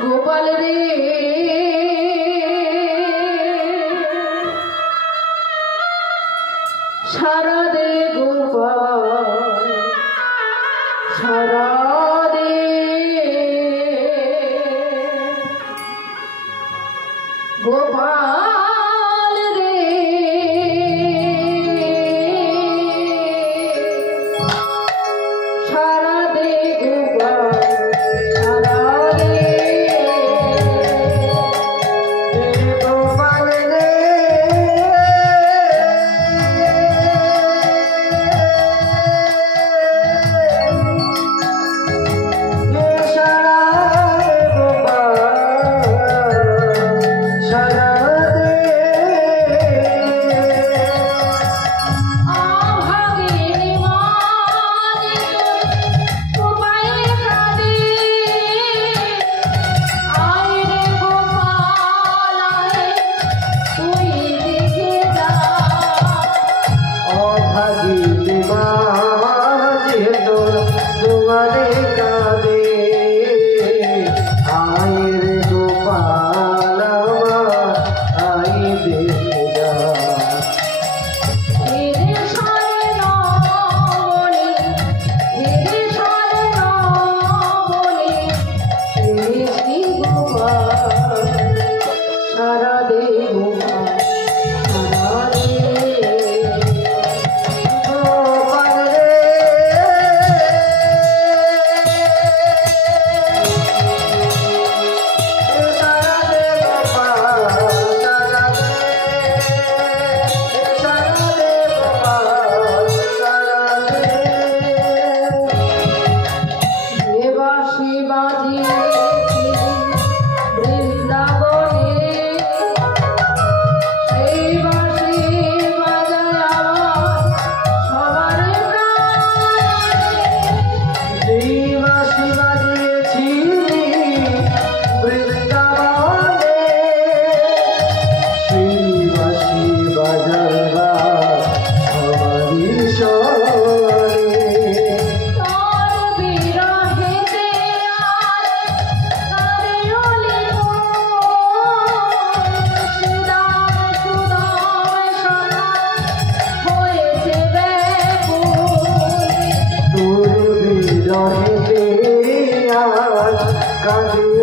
গোপাল রে। সারা দে গোপাল সারা দে। গোপাল নদী কাঁদি